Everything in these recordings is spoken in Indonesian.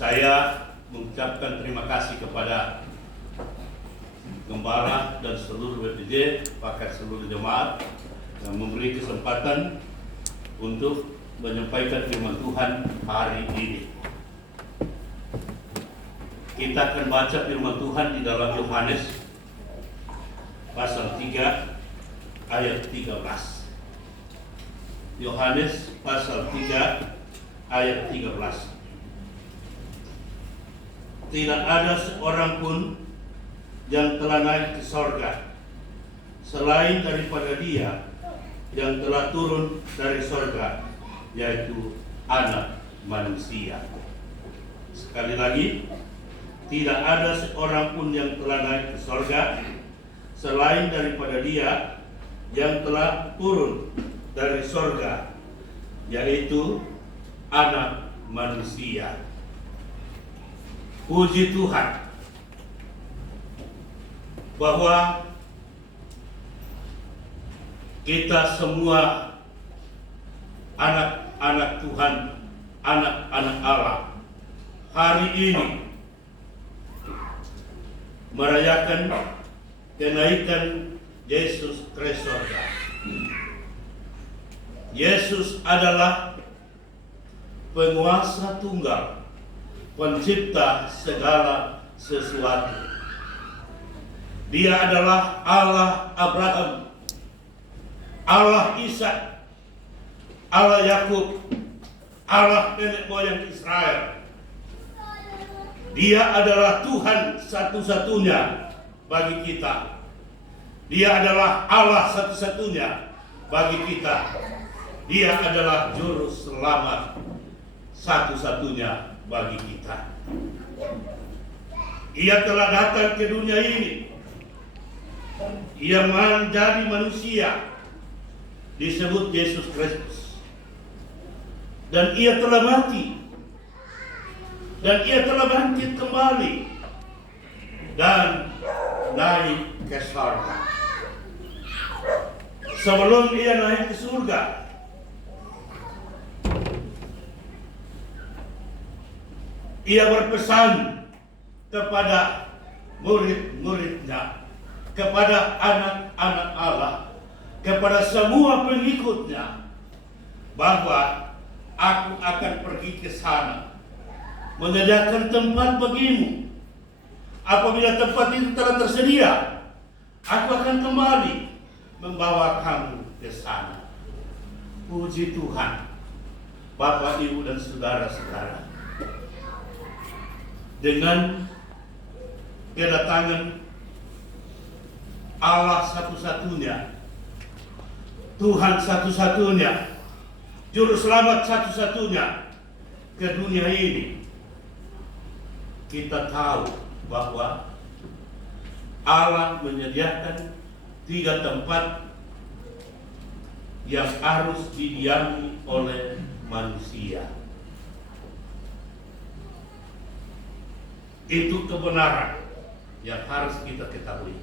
Saya mengucapkan terima kasih kepada Gembala dan seluruh BPJ, bahkan seluruh jemaat yang memberi kesempatan untuk menyampaikan firman Tuhan hari ini. Kita akan baca firman Tuhan di dalam Yohanes pasal 3 ayat 13. Yohanes pasal 3 ayat 13. Tidak ada seorang pun yang telah naik ke sorga selain daripada Dia yang telah turun dari sorga, yaitu Anak Manusia. Sekali lagi, tidak ada seorang pun yang telah naik ke sorga selain daripada Dia yang telah turun dari sorga, yaitu Anak Manusia. Puji Tuhan bahwa kita semua anak-anak Tuhan, anak-anak Allah, hari ini merayakan kenaikan Yesus ke sorga. Yesus adalah penguasa tunggal, pencipta segala sesuatu. Dia adalah Allah Abraham, Allah Ishak, Allah Yakub, Allah nenek moyang Israel. Dia adalah Tuhan satu-satunya bagi kita. Dia adalah Allah satu-satunya bagi kita. Dia adalah juru selamat satu-satunya bagi kita. Ia telah datang ke dunia ini. Ia menjadi manusia, disebut Yesus Kristus. Dan Ia telah mati. Dan Ia telah bangkit kembali dan naik ke surga. Sebelum Ia naik ke surga, Ia berpesan kepada murid-muridnya, kepada anak-anak Allah, kepada semua pengikutnya, bahwa aku akan pergi ke sana, menyediakan tempat bagimu. Apabila tempat itu telah tersedia, aku akan kembali membawa kamu ke sana. Puji Tuhan, Bapak, Ibu, dan saudara-saudara. Dengan kedatangan Allah satu-satunya, Tuhan satu-satunya, Juru Selamat satu-satunya ke dunia ini, kita tahu bahwa Allah menyediakan 3 tempat yang harus didiami oleh manusia. Itu kebenaran yang harus kita ketahui.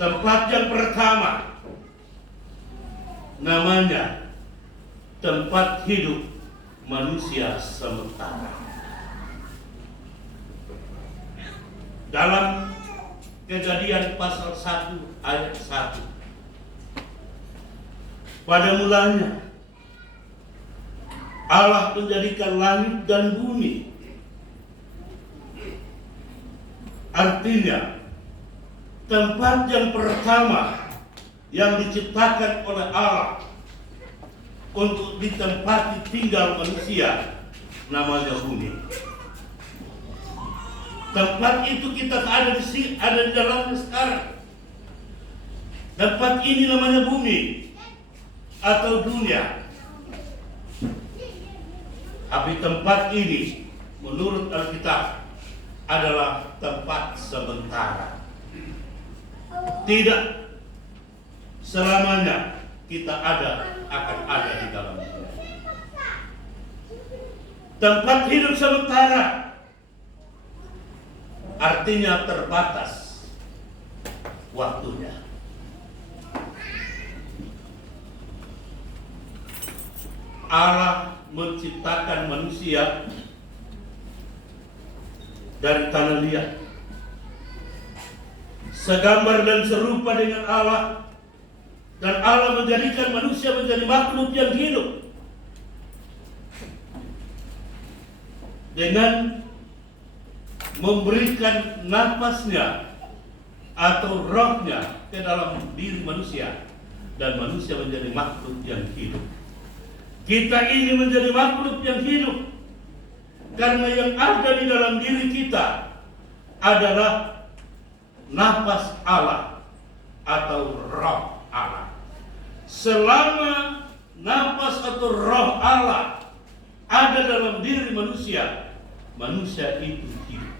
Tempat yang pertama namanya tempat hidup manusia sementara. Dalam Kejadian pasal 1 ayat 1. Pada mulanya Allah menjadikan langit dan bumi. Artinya, tempat yang pertama yang diciptakan oleh Allah untuk ditempati tinggal manusia namanya bumi. Tempat itu kita ada di dalamnya sekarang. Tempat ini namanya bumi atau dunia. Tapi tempat ini menurut Alkitab adalah tempat sementara. Tidak selamanya kita akan ada di dalamnya. Tempat hidup sementara artinya terbatas waktunya. Allah menciptakan manusia dari tanah liat, segambar dan serupa dengan Allah, dan Allah menjadikan manusia menjadi makhluk yang hidup dengan memberikan napasnya atau rohnya ke dalam diri manusia, dan manusia menjadi makhluk yang hidup. Kita ini menjadi makhluk yang hidup karena yang ada di dalam diri kita adalah napas Allah atau roh Allah. Selama napas atau roh Allah ada dalam diri manusia, manusia itu hidup.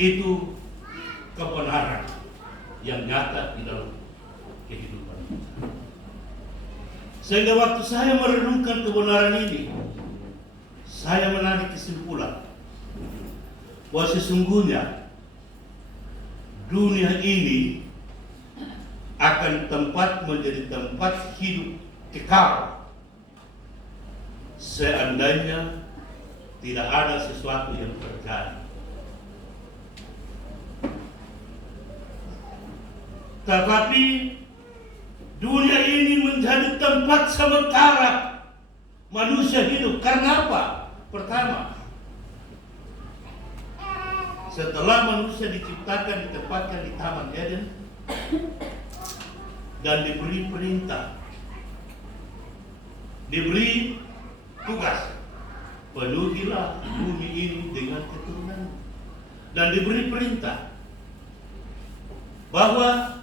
Itu kebenaran yang nyata di dalam kehidupan kita. Sehingga waktu saya merenungkan kebenaran ini, saya menarik kesimpulan bahwa sesungguhnya dunia ini akan menjadi tempat hidup kekal seandainya tidak ada sesuatu yang terjadi. Tetapi dunia ini menjadi tempat sementara manusia hidup. Karena apa? Pertama, setelah manusia diciptakan, ditempatkan di Taman Eden dan diberi perintah, diberi tugas, penuhilah bumi ini dengan keturunan, dan diberi perintah bahwa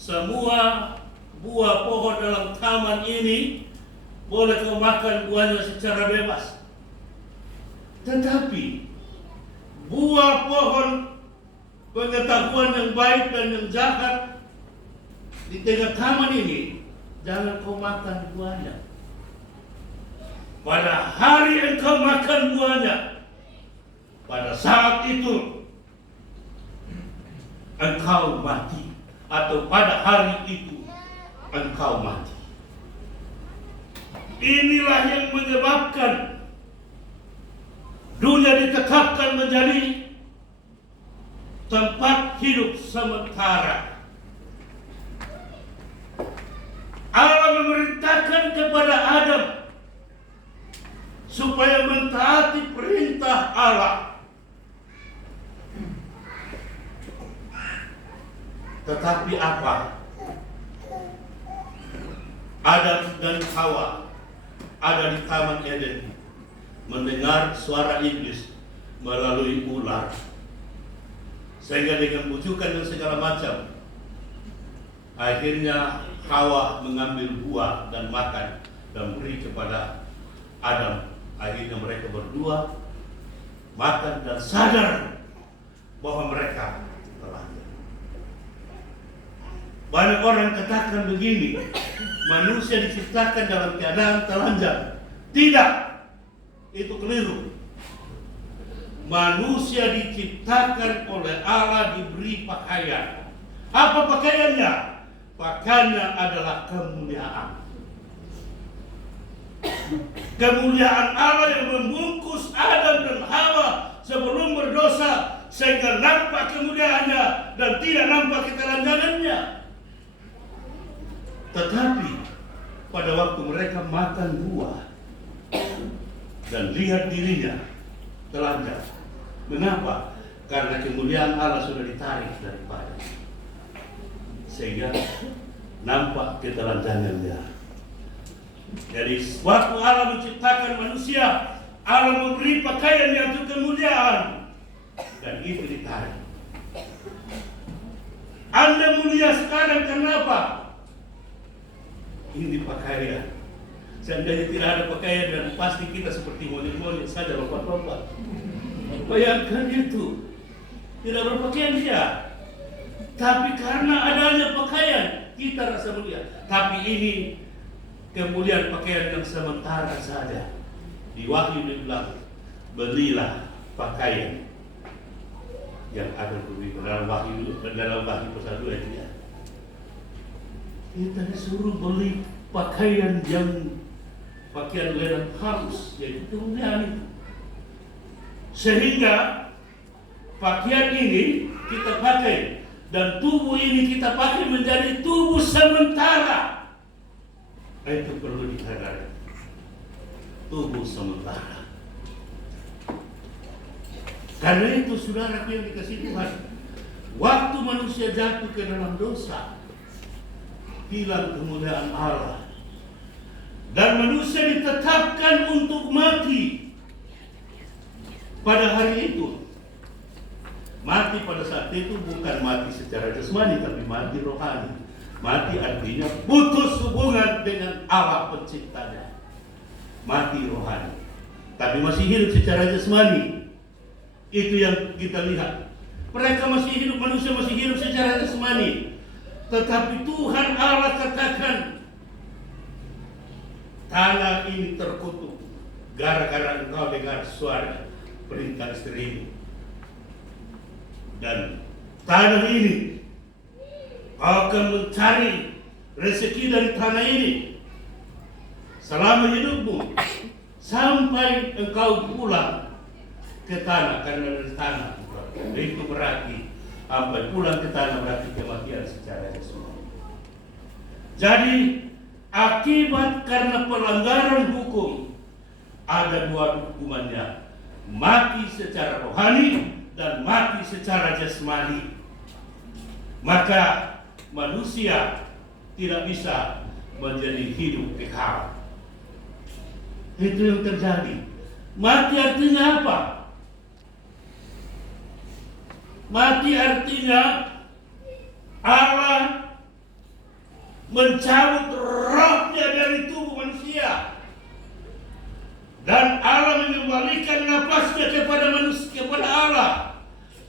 semua buah pohon dalam taman ini boleh kau makan buahnya secara bebas. Tetapi buah pohon pengetahuan yang baik dan yang jahat di tengah taman ini, jangan kau makan buahnya. Pada hari engkau makan buahnya, pada saat itu engkau mati. Atau pada hari itu engkau mati. Inilah yang menyebabkan dunia ditetapkan menjadi tempat hidup sementara. Allah memerintahkan kepada Adam supaya mentaati perintah Allah. Tetapi apa? Adam dan Hawa ada di Taman Eden, mendengar suara iblis melalui ular, sehingga dengan bujukan dan segala macam, akhirnya Hawa mengambil buah dan makan dan beri kepada Adam. Akhirnya mereka berdua makan dan sadar bahwa mereka telah. Banyak orang katakan begini, manusia diciptakan dalam keadaan telanjang. Tidak, itu keliru. Manusia diciptakan oleh Allah, diberi pakaian. Apa pakaiannya? Pakaiannya adalah kemuliaan. Kemuliaan Allah yang membungkus Adam dan Hawa sebelum berdosa, sehingga nampak kemuliaannya dan tidak nampak ketelanjangannya. Tetapi pada waktu mereka makan buah dan lihat dirinya telanjang. Mengapa? Karena kemuliaan Allah sudah ditarik daripada, sehingga nampak ketelanjangannya. Jadi waktu Allah menciptakan manusia, Allah memberi pakaian yang untuk kemuliaan, dan itu ditarik. Anda mulia sekarang kenapa? Ini pakaian. Seandainya tidak ada pakaian, dan pasti kita seperti monyet-monyet saja, lompat-lompat. Bayangkan itu, tidak berpakaian dia. Tapi karena adanya pakaian, kita rasa mulia. Tapi ini kemuliaan pakaian yang sementara saja. Di Wahyu dibilang, belilah pakaian yang ada dalam Wahyu pasal 2 itu ya. Kita disuruh beli pakaian yang pakaian lenan halus, yaitu kemuliaan itu. Sehingga pakaian ini kita pakai dan tubuh ini kita pakai menjadi tubuh sementara. Itu perlu disadari. Tubuh sementara. Karena itu saudaraku yang dikasihi Tuhan, waktu manusia jatuh ke dalam dosa, hilang kemuliaan Allah, dan manusia ditetapkan untuk mati pada hari itu. Mati pada saat itu bukan mati secara jasmani, tapi mati rohani. Mati artinya putus hubungan dengan Allah penciptanya. Mati rohani. Tapi masih hidup secara jasmani. Itu yang kita lihat. Mereka masih hidup, manusia masih hidup secara jasmani. Tetapi Tuhan Allah katakan, tanah ini terkutuk gara-gara engkau dengar suara perintah istrimu. Dan tanah ini kau akan mencari rezeki dari tanah ini selama hidupmu sampai engkau pulang ke tanah, karena dari tanah itu berarti sampai pulang ke tanah berarti kematian secara jasmani. Jadi akibat karena pelanggaran hukum ada dua hukumannya, mati secara rohani dan mati secara jasmani. Maka manusia tidak bisa menjadi hidup kekal. Itu yang terjadi. Mati artinya apa? Mati artinya Allah mencabut rohnya dari tubuh manusia, dan Allah mengembalikan nafasnya kepada manusia, kepada Allah,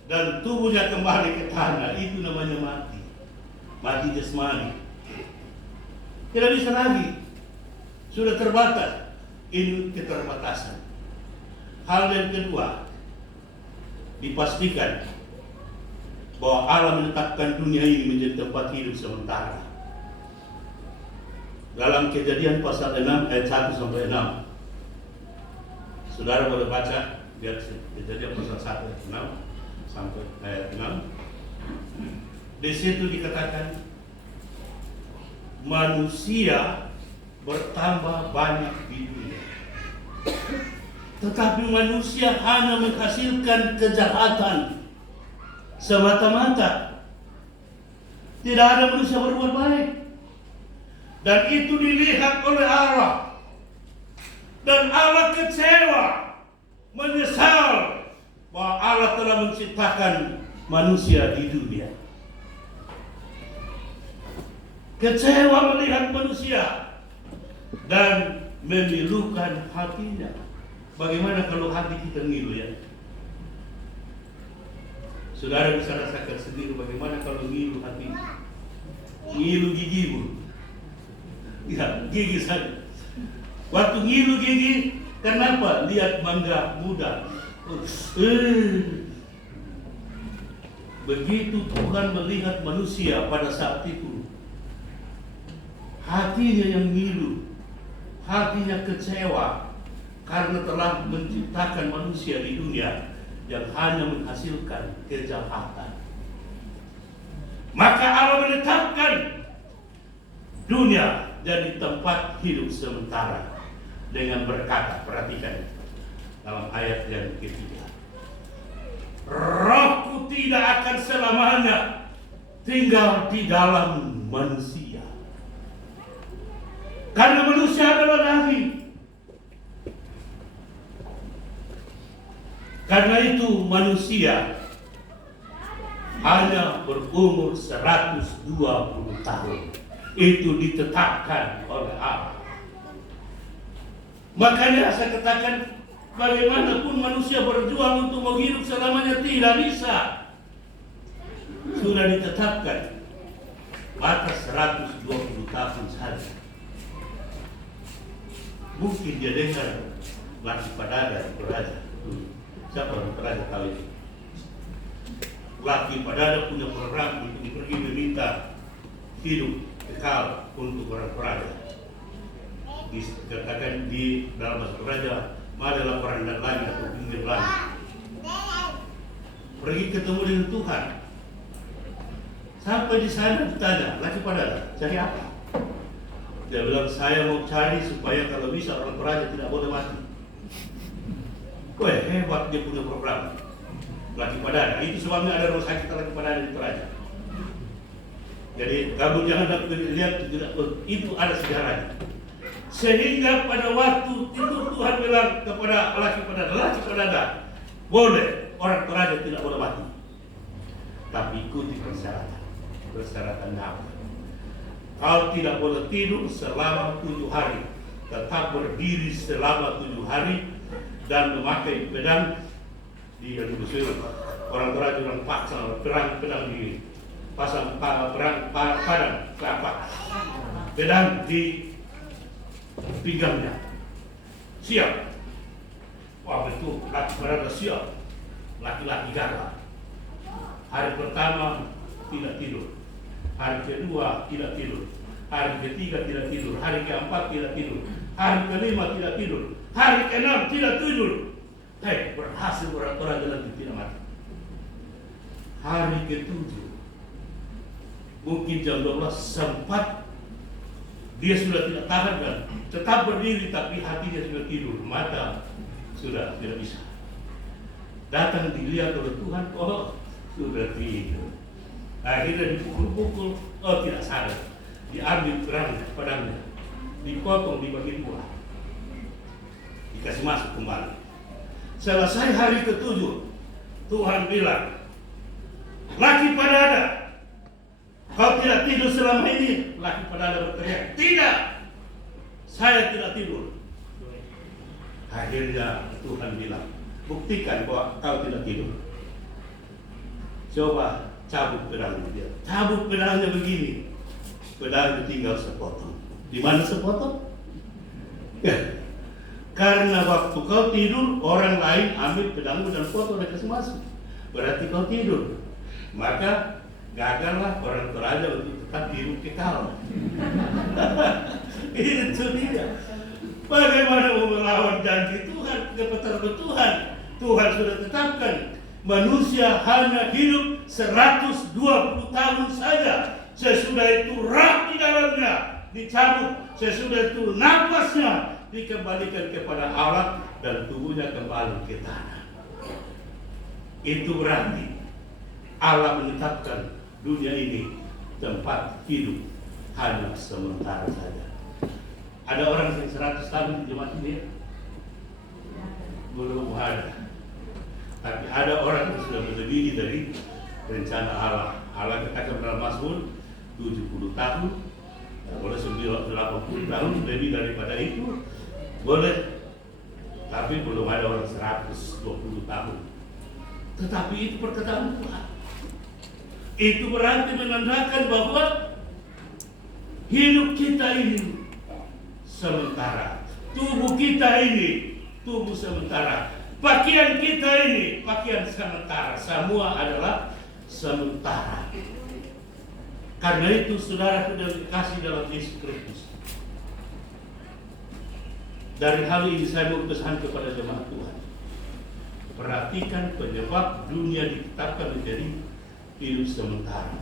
dan tubuhnya kembali ke tanah. Itu namanya mati. Mati jasmani. Tidak bisa lagi. Sudah terbatas. Ini keterbatasan. Hal yang kedua, dipastikan bahwa Allah menetapkan dunia ini menjadi tempat hidup sementara. Dalam Kejadian pasal 6 ayat 1 sampai 6. Saudara boleh baca, lihat Kejadian pasal 1 ayat 6 sampai ayat 6. Di situ dikatakan manusia bertambah banyak di dunia, tetapi manusia hanya menghasilkan kejahatan semata-mata. Tidak ada manusia berbuat baik, dan itu dilihat oleh Allah, dan Allah kecewa, menyesal bahwa Allah telah menciptakan manusia di dunia. Kecewa melihat manusia dan memilukan hatinya. Bagaimana kalau hati kita ngilu, ya? Saudara bisa rasakan sendiri bagaimana kalau ngilu hati. Ngilu gigimu. Ya, gigi saja. Waktu ngilu gigi, kenapa? Lihat mangga muda. Begitu Tuhan melihat manusia pada saat itu, hatinya yang ngilu, hatinya kecewa karena telah menciptakan manusia di dunia yang hanya menghasilkan kejahatan. Maka Allah menetapkan dunia jadi tempat hidup sementara dengan berkata, perhatikan dalam ayat yang ketiga, Rohku tidak akan selamanya tinggal di dalam manusia. Karena manusia adalah daging. Karena itu manusia hanya berumur 120 tahun. Itu ditetapkan oleh Allah. Makanya saya katakan, bagaimanapun manusia berjuang untuk mau hidup selamanya tidak bisa. Sudah ditetapkan batas 120 tahun saja. Mungkin dia dengar laki padada di Toraja. Siapa orang Toraja tahu itu? Laki padada punya program untuk pergi meminta hidup kekal untuk orang Toraja. Dikatakan di dalam bahasa Toraja, ada laporan dan lain atau pinggir lain. Pergi ketemu dengan Tuhan. Sampai di sana ditanya, lagi pada cari apa? Dia bilang, saya mau cari supaya kalau bisa orang Toraja tidak boleh mati. Wah, hebat dia punya program. Lagi pada itu sebabnya ada rumah sakit lagi pada di Toraja. Jadi kamu jangan lihat itu ada sejarahnya. Sehingga pada waktu itu Tuhan bilang kepada laki pada boleh orang Toraja tidak boleh mati, tapi ikuti persyaratan. Persyaratannya apa? Kau tidak boleh tidur selama 7 hari, tetap berdiri selama 7 hari, dan memakai pedang di Mesir. Orang Toraja orang paksa pedang di pasang padang kelapa, pedang di pinggangnya. Siap. Wah betul, laki berada siap. Laki-laki gagah. Hari pertama tidak tidur, hari kedua tidak tidur, hari ketiga tidak tidur, hari keempat tidak tidur, hari kelima tidak tidur, hari keenam tidak tidur. Berhasil orang nanti tidak mati. Hari ketujuh, mungkin jam 12 sempat dia sudah tidak tahan dan tetap berdiri, tapi hatinya sudah tidur, mata sudah tidak bisa. Datang dilihat oleh Tuhan, oh sudah tidur. Akhirnya dipukul-pukul, oh tidak sadar. Diambil pedangnya, dipotong dibagi 2, dikasih masuk kembali. Selesai hari ke-7, Tuhan bilang, laki Padada, kau tidak tidur selama ini. Laki Padada berteriak, tidak, saya tidak tidur. Akhirnya Tuhan bilang, buktikan bahwa kau tidak tidur. Coba cabut pedangnya dia. Cabut pedangnya begini. Pedangnya tinggal sepotong. Di mana sepotong? Ya. Karena waktu kau tidur, orang lain ambil pedangmu dan potong dan kasih masuk. Berarti kau tidur. Maka gagallah orang Toraja untuk tetap hidup kekal. Itu dia. Bagaimana mau melawan janji Tuhan, kebetulan Tuhan. Tuhan sudah tetapkan manusia hanya hidup 120 tahun saja. Sesudah itu roh di dalamnya dicabut, sesudah itu napasnya dikembalikan kepada Allah dan tubuhnya kembali ke tanah. Itu berarti Allah menetapkan dunia ini tempat hidup hanya sementara saja. Ada orang yang 100 tahun di jemaat ini? Belum ada. Tapi ada orang yang sudah melebihi dari rencana Allah. Allah katakan dalam Mazmur 70 tahun, boleh 80 tahun, lebih daripada itu boleh. Tapi belum ada orang 120 tahun. Tetapi itu perkataan Tuhan. Itu berarti menandakan bahwa hidup kita ini sementara, tubuh kita ini tubuh sementara, pakaian kita ini pakaian sementara, semua adalah sementara. Karena itu saudara sudah dikasih dalam Yesus Kristus. Dari hal ini saya mau pesan kepada jemaat Tuhan. Perhatikan penyebab dunia ditetapkan menjadi hidup sementara.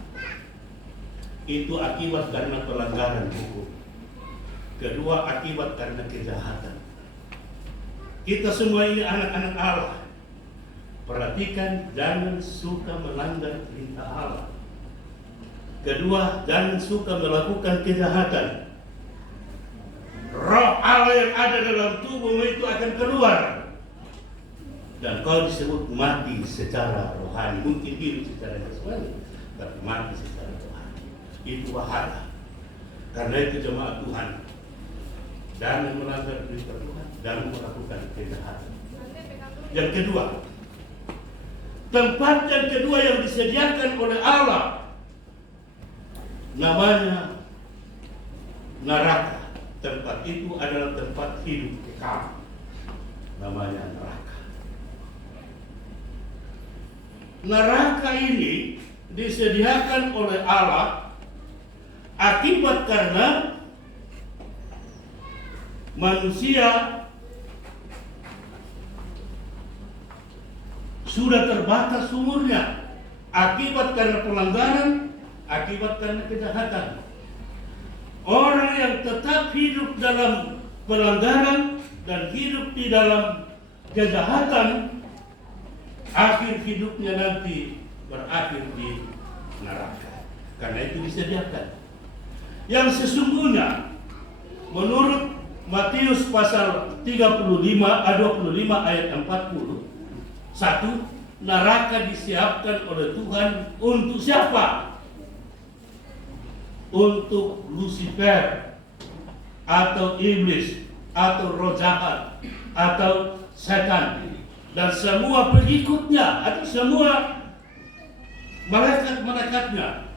Itu akibat karena pelanggaran hukum. Kedua, akibat karena kejahatan. Kita semua ini anak-anak Allah. Perhatikan, jangan suka melanggar perintah Allah. Kedua, jangan suka melakukan kejahatan. Roh Allah yang ada dalam tubuhmu itu akan keluar. Dan kau disebut mati secara rohani. Mungkin hidup secara jasmani, tapi mati secara rohani. Itu bahaya. Karena itu jemaat Tuhan, jangan melanggar perintah Tuhan, jangan melakukan kejahatan. Yang kedua, tempat yang kedua yang disediakan oleh Allah namanya neraka. Tempat itu adalah tempat hidup kekal, namanya neraka. Neraka ini disediakan oleh Allah akibat karena manusia sudah terbatas umurnya akibat karena pelanggaran, akibat karena kejahatan. Orang yang tetap hidup dalam pelanggaran dan hidup di dalam kejahatan, akhir hidupnya nanti berakhir di neraka. Karena itu disediakan. Yang sesungguhnya menurut Matius pasal 25 ayat 40, satu, neraka disiapkan oleh Tuhan untuk siapa? Untuk Lucifer atau iblis atau roh jahat atau setan dan semua pengikutnya atau semua malaikat-malaikatnya.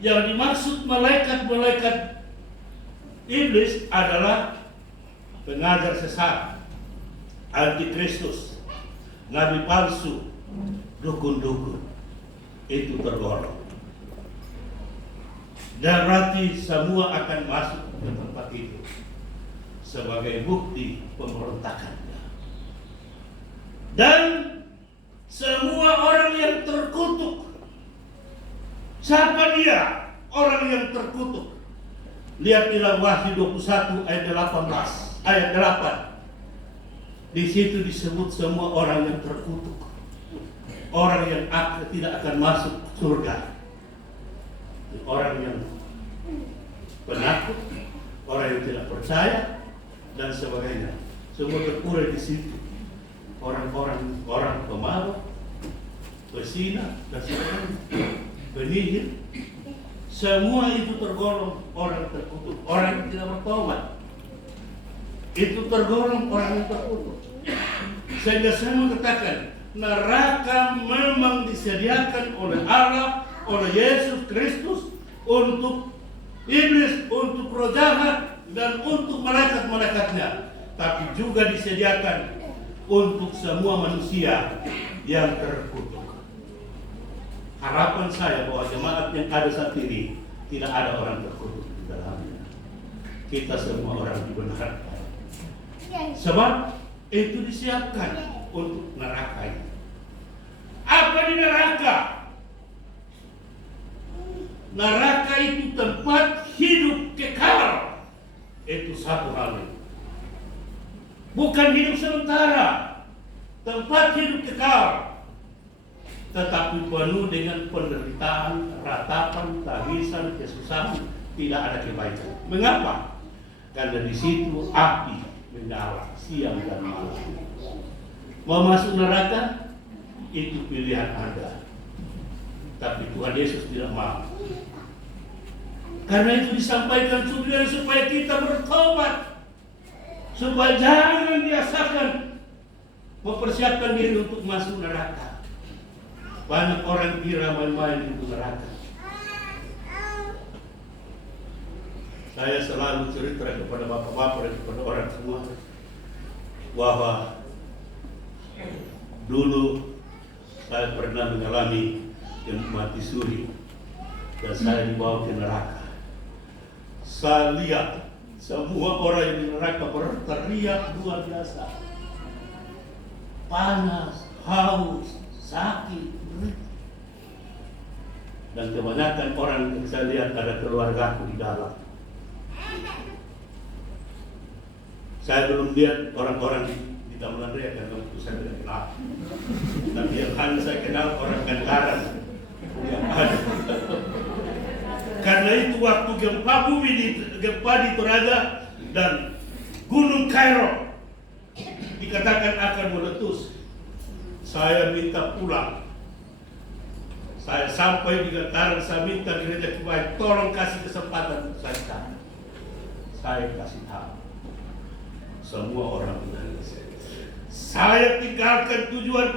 Yang dimaksud malaikat-malaikat iblis adalah pengajar sesat, antikristus, nabi palsu, dukun-dukun. Itu tergolong. Dan berarti semua akan masuk ke tempat itu sebagai bukti pemberontakannya. Dan semua orang yang terkutuk. Siapa dia? Orang yang terkutuk. Lihat dalam Wahyu 21 ayat 18, ayat 8. Di situ disebut semua orang yang terkutuk. Orang yang tidak akan masuk surga. Orang yang penakut, orang yang tidak percaya dan sebagainya. Semua terurai di situ. Orang pemalu, pesina dan sebagainya. Penyihir. Semua itu tergolong orang terkutuk, orang yang tidak bertobat. Itu tergolong orang yang terkutuk. Sehingga saya mengatakan neraka memang disediakan oleh Allah, oleh Yesus Kristus untuk iblis, untuk roh jahat dan untuk malaikat-malaikatnya, tapi juga disediakan untuk semua manusia yang terkutuk. Harapan saya bahwa jemaat yang ada saat ini tidak ada orang terkutuk di dalamnya. Kita semua orang dibenarkan. Sebab itu disiapkan untuk neraka ini. Apa di neraka? Neraka itu tempat hidup kekal. Itu satu hal. Bukan hidup sementara. Tempat hidup kekal. Tetapi penuh dengan penderitaan, ratapan, tangisan, kesusahan, tidak ada kebaikan. Mengapa? Karena di situ api menyala siang dan malam. Mau masuk neraka? Itu pilihan Anda. Tapi Tuhan Yesus tidak mau. Karena itu disampaikan supaya kita bertobat, supaya jangan biasakan mempersiapkan diri untuk masuk neraka. Banyak orang kira main-main itu neraka. Saya selalu cerita kepada bapak-bapak dan kepada orang semua bahwa dulu saya pernah mengalami yang mati suri dan saya dibawa ke neraka. Saya lihat semua orang yang di neraka berteriak luar biasa, panas, haus, sakit. Dan kebanyakan orang yang saya lihat ada keluargaku di dalam. Saya belum lihat orang-orang di Taman Andrea karena itu saya tidak kenal. Tapi yang hanya saya kenal orang Kantaran yang ada. Karena itu waktu gempa bumi gempa di Toraja dan Gunung Kairo dikatakan akan meletus, saya minta pulang. Saya sampai di Gentaran, saya minta gereja Kuwait, tolong kasih kesempatan untuk saya. Saya kasih tahu semua orang menangis. Saya tinggalkan tujuan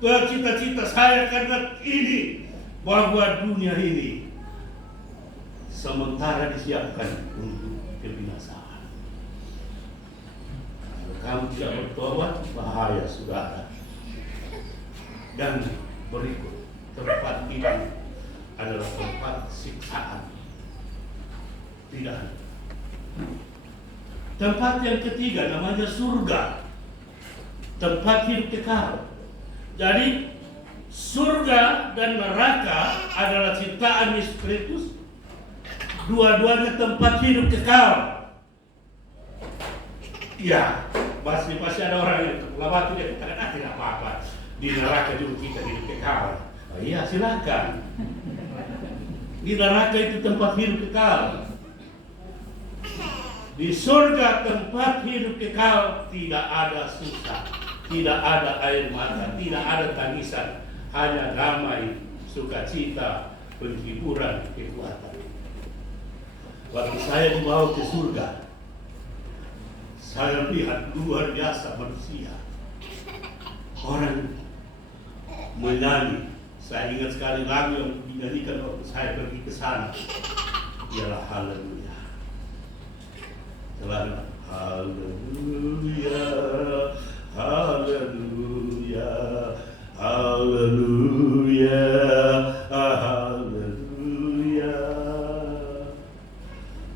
cita-cita saya karena ini, bahwa dunia ini sementara disiapkan untuk kebinasaan. Kalau kamu tidak bertobat, bahaya saudara. Dan berikut, tempat ini adalah tempat siksaan. Tidak. Tempat yang ketiga namanya surga. Tempat hidup kekal. Jadi Surga dan neraka adalah ciptaan Yesus Kristus. Dua-duanya tempat hidup kekal. Ya, masih ada orang yang melewati dia katakan, tidak apa-apa. Di neraka juga kita hidup kekal. Oh, iya, silakan. Di neraka itu tempat hidup kekal. Di surga tempat hidup kekal, tidak ada susah, tidak ada air mata, tidak ada tangisan, hanya damai, sukacita, penghiburan, kekuatan. Waktu saya dibawa ke surga, saya lihat luar biasa manusia. Orang menyanyi. Saya ingat sekali lagu yang dinyanyikan waktu saya pergi ke sana. Ialah haleluya. Selalu haleluya, haleluya, haleluya, haleluya.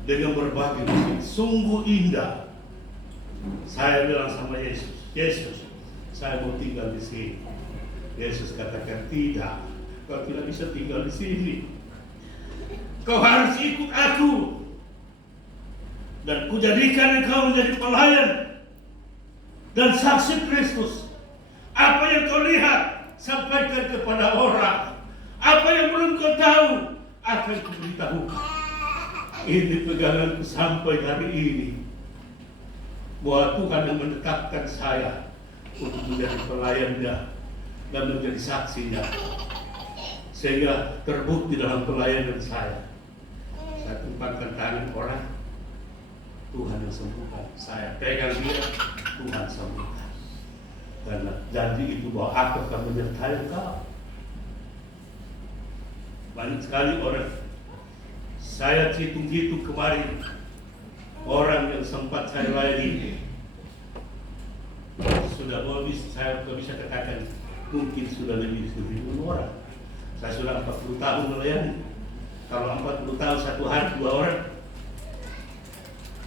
Dengan berbagai musik sungguh indah. Saya bilang sama Yesus, Yesus, saya mau tinggal di sini. Yesus katakan, tidak, kau tidak bisa tinggal di sini. Kau harus ikut aku. Dan kujadikan engkau menjadi pelayan dan saksi Kristus. Apa yang kau lihat, sampaikan kepada orang. Apa yang belum kau tahu, akan kuberitahukan. Ini peganganku sampai hari ini. Bahwa Tuhan yang menetapkan saya untuk menjadi pelayannya dan menjadi saksinya. Sehingga terbukti dalam pelayanan saya. Saya tempatkan tangan orang, Tuhan yang sembuhkan. Saya pegang dia, Tuhan sembuhkan. Karena janji itu bahwa aku akan menyertai engkau. Banyak sekali orang, saya hitung-hitung kemarin, orang yang sempat saya layani, sudah saya bisa katakan, mungkin sudah lebih 1.000 orang. Saya sudah 40 tahun melayani. Kalau 40 tahun satu hari 2 orang,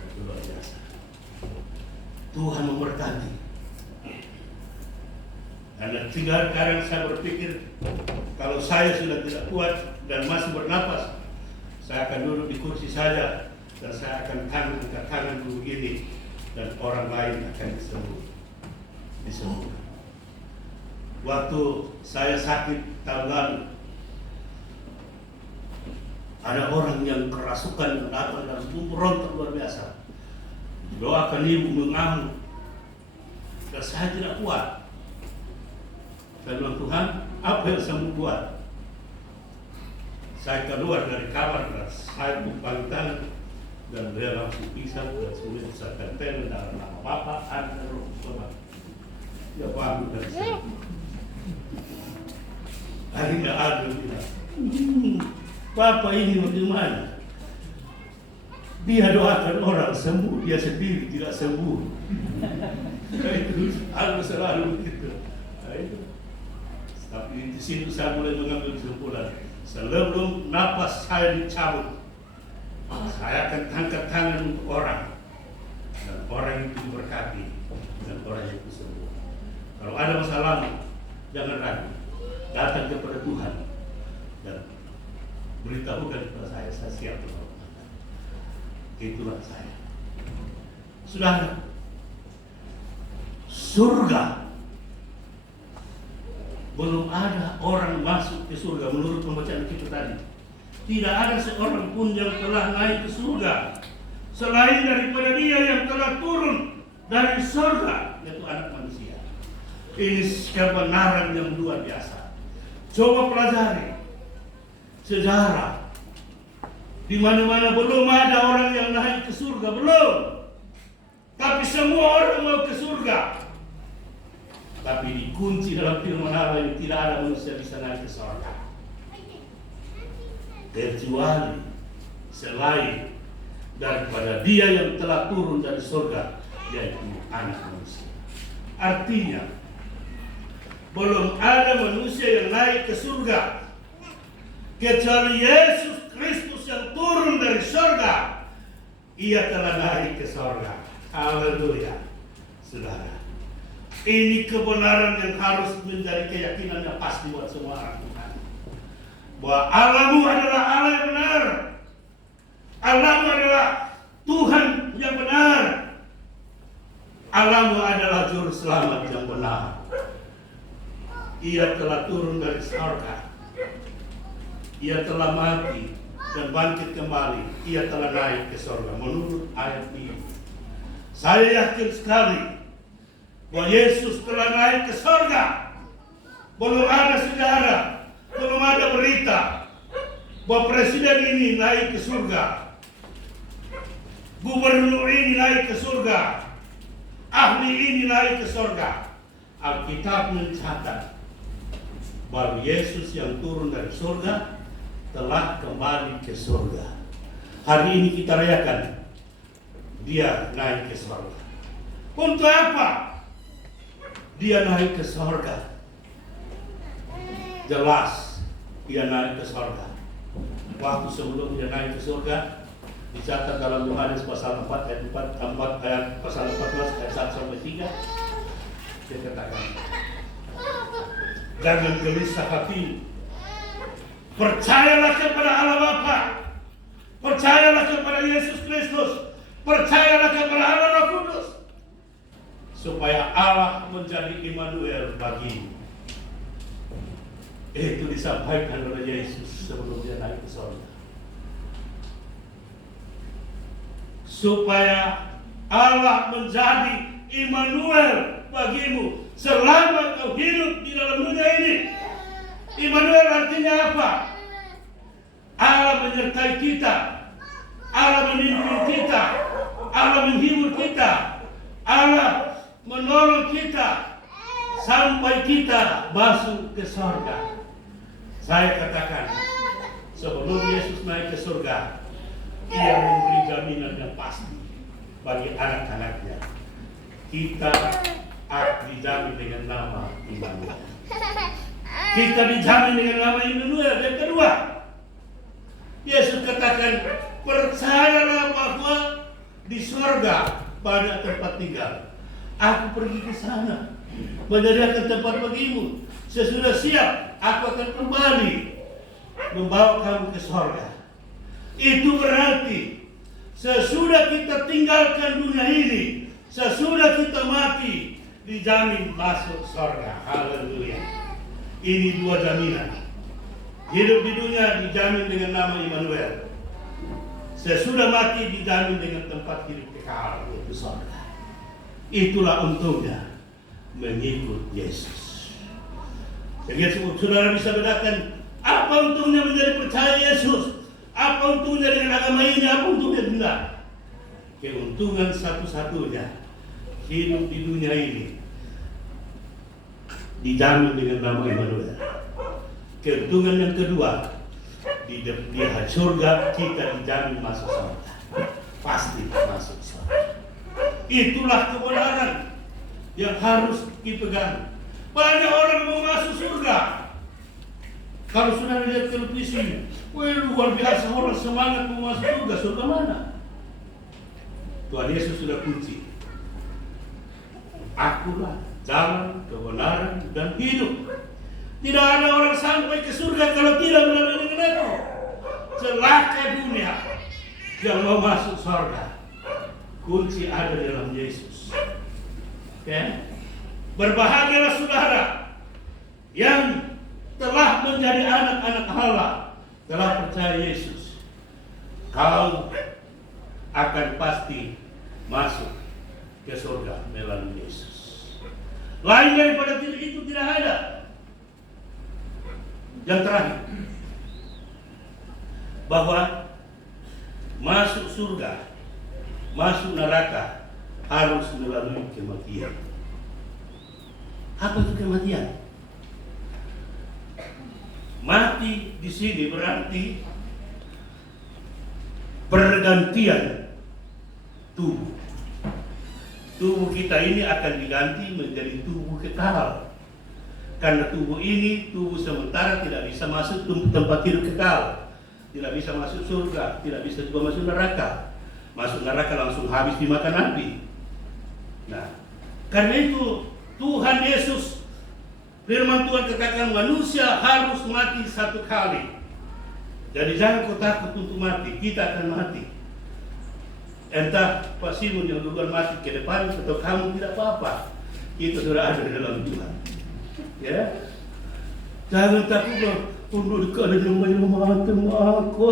itu luar biasa. Tuhan memberkati. Karena sekarang saya berpikir, kalau saya sudah tidak kuat dan masih bernapas, saya akan duduk di kursi saja dan saya akan angkat tangan begini dan orang lain akan disembuhkan. Waktu saya sakit tahun lalu, ada orang yang kerasukan datang dan berontak luar biasa. Doakan ibu mengamuk dan saya tidak kuat. Saya bilang, Tuhan, apa yang saya mau buat? Saya keluar dari kamar dan saya tumpang tangan dan dia langsung pisah dan sulit saya tempel dalam nama Bapa, Anak, dan Roh Kudus. Dia bangun dari sana. Akhirnya ada bilang, Papa ini bagaimana? Dia doakan orang sembuh, dia sendiri tidak sembuh. Itu aku selalu begitu. Tapi di situ saya mulai mengambil kesimpulan. Sebelum napas saya dicabut, saya akan angkat tangan untuk orang. Dan orang itu diberkati. Dan orang itu sembuh. Kalau ada masalah, jangan ragu. Datang kepada Tuhan. Dan beritahukan kepada saya siap menolong. Itulah saya. Saudara, surga. Belum ada orang masuk ke surga menurut pembacaan kita tadi. Tidak ada seorang pun yang telah naik ke surga selain daripada dia yang telah turun dari surga, yaitu Anak Manusia. Ini kebenaran yang luar biasa. Coba pelajari sejarah. Di mana-mana belum ada orang yang naik ke surga, belum. Tapi semua orang mau ke surga. Tapi dikunci dalam firman Allah yang tidak ada manusia bisa naik ke surga. Kecuali selain daripada dia yang telah turun dari surga, yaitu Anak Manusia. Artinya, belum ada manusia yang naik ke surga kecuali Yesus Kristus yang turun dari surga. Ia telah naik ke surga. Haleluya. Saudara, Ini kebenaran yang harus menjadi keyakinan yang pasti buat semua orang Tuhan. Bahwa Allahmu adalah Allah yang benar. Allahmu adalah Tuhan yang benar. Allahmu adalah juru selamat yang benar. Ia telah turun dari surga. Ia telah mati dan bangkit kembali. Ia telah naik ke surga. Menurut ayat ini, saya yakin sekali bahwa Yesus telah naik ke surga. Belum ada sejarah, belum ada berita bahwa presiden ini naik ke surga, gubernur ini naik ke surga, ahli ini naik ke surga. Alkitab mencatat bahwa Yesus yang turun dari surga telah kembali ke surga. Hari ini kita rayakan dia naik ke surga. Untuk apa dia naik ke surga? Jelas dia naik ke surga. Waktu sebelum dia naik ke surga dicatat dalam Yohanes pasal 4 ayat 4 ayat pasal 14 ayat 1 sampai 3. Dia katakan, jangan gelisah hati. Percayalah kepada Allah Bapa. Percayalah kepada Yesus Kristus. Percayalah kepada Allah Roh Kudus. Supaya Allah menjadi Immanuel bagimu. Itu disampaikan oleh Yesus sebelum dia naik ke surga. Supaya Allah menjadi Immanuel bagimu selama kau hidup di dalam dunia ini. Immanuel artinya apa? Allah menyertai kita, Allah melindungi kita, Allah menghibur kita, Allah menolong kita sampai kita masuk ke surga. Saya katakan, sebelum Yesus naik ke surga, Ia memberi jaminan yang pasti bagi anak-anaknya. Kita dijamin dengan nama Immanuel. Kita dijamin dengan nama Immanuel. Yang kedua, Yesus katakan, percayalah bahwa di surga banyak tempat tinggal. Aku pergi ke sana, menyediakan tempat bagimu. Sesudah siap, aku akan kembali membawa kamu ke surga. Itu berarti sesudah kita tinggalkan dunia ini, sesudah kita mati, dijamin masuk surga. Haleluya. Ini dua jaminan. Hidup di dunia dijamin dengan nama Immanuel. Sesudah mati dijamin dengan tempat hidup kekal, yaitu surga. Itulah untungnya mengikut Yesus. Jadi saudara bisa bedakan apa untungnya menjadi percaya Yesus, apa untungnya dengan agama ini, apa untungnya tidak. Keuntungan satu-satunya hidup di dunia ini dijamin dengan nama Immanuel. Keuntungan yang kedua, di surga kita dijamin masuk surga. Pasti masuk surga. Itulah kebenaran yang harus dipegang. Banyak orang mau masuk surga. Kalau sudah lihat televisi, wah luar biasa orang semangat mau masuk surga. Surga mana? Tuhan Yesus sudah kunci. Akulah jalan, kebenaran, dan hidup. Tidak ada orang sampai ke surga kalau tidak melalui dengan aku. Celaka dunia yang mau masuk surga. Kunci ada dalam Yesus. Okay? Berbahagialah saudara yang telah menjadi anak-anak Allah, telah percaya Yesus. Kau akan pasti masuk ke surga melalui Yesus. Lain daripada itu tidak ada. Yang terakhir, bahwa masuk surga, masuk neraka harus melalui kematian. Apa itu kematian? Mati di sini berarti pergantian tubuh. Tubuh kita ini akan diganti menjadi tubuh kekal. Karena tubuh ini, tubuh sementara, tidak bisa masuk tempat hidup kekal. Tidak bisa masuk surga, tidak bisa juga masuk neraka. Masuk neraka langsung habis dimakan api. Nah, karena itu Tuhan Yesus, firman Tuhan katakan manusia harus mati satu kali. Jadi jangan kau takut untuk mati, kita akan mati. Entah Pak Simon yang duluan mati ke depan atau kamu, tidak apa-apa. Kita sudah ada dalam Tuhan. Ya, jangan takut untuk dekat dengan mati aku.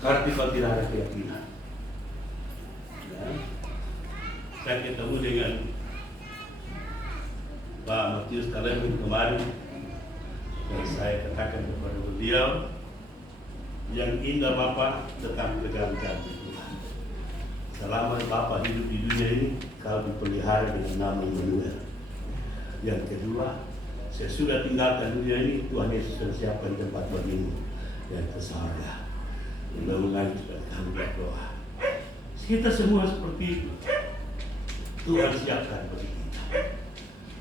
Karena kau tidak ada keyakinan. Ya. Saya ketemu dengan Pak Matius Kalemi kemarin, dan saya katakan kepada beliau, yang indah Bapak tetap pegang janji Tuhan. Selama Bapak hidup di dunia ini, kau dipelihara dengan nama Immanuel. Yang kedua, saya sudah tinggalkan dunia ini, Tuhan Yesus sudah siapkan tempat bagimu yang ke surga. Mudah-mudahan kamu berdoa. Kita semua seperti itu. Tuhan siapkan bagi kita.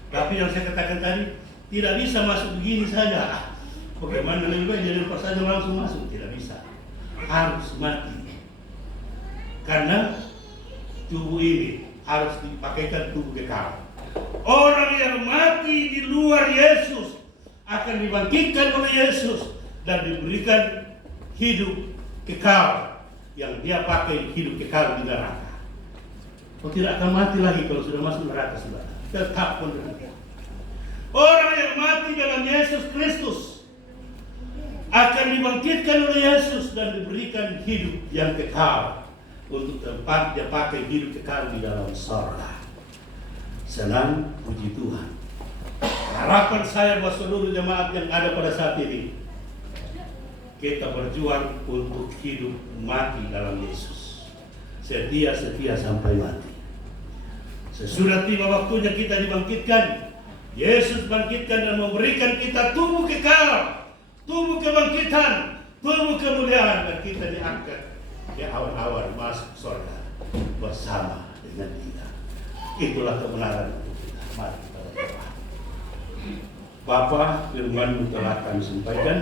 Tapi yang saya katakan tadi, tidak bisa masuk begini saja. Bagaimana lebih baik jadi pas saja langsung masuk? Tidak bisa. Harus mati. Karena tubuh ini harus dipakaikan tubuh kekal. Orang yang mati di luar Yesus akan dibangkitkan oleh Yesus dan diberikan hidup kekal yang dia pakai, hidup kekal di neraka. Kau tidak akan mati lagi kalau sudah masuk neraka, saudara. Tetap menderita. Orang yang mati dalam Yesus Kristus akan dibangkitkan oleh Yesus dan diberikan hidup yang kekal untuk tempat dia pakai hidup kekal di dalam surga. Senang, puji Tuhan. Harapan saya buat seluruh jemaat yang ada pada saat ini, kita berjuang untuk hidup mati dalam Yesus. Setia sampai mati. Sesudah tiba waktunya kita dibangkitkan, Yesus bangkitkan dan memberikan kita tubuh kekal, tubuh kebangkitan, tubuh kemuliaan, dan kita diangkat ke awan-awan masuk surga bersama dengan kita. Itulah kebenaran untuk kita. Mari kita berdoa. Bapa, firman-Mu telah kami sampaikan,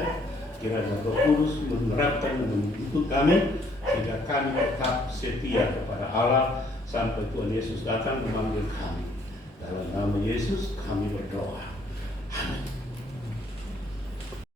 kiranya Roh Kudus menerapkan dan menuntun kami sehingga kami tetap setia kepada Allah sampai Tuhan Yesus datang memanggil kami. Dalam nama Yesus kami berdoa.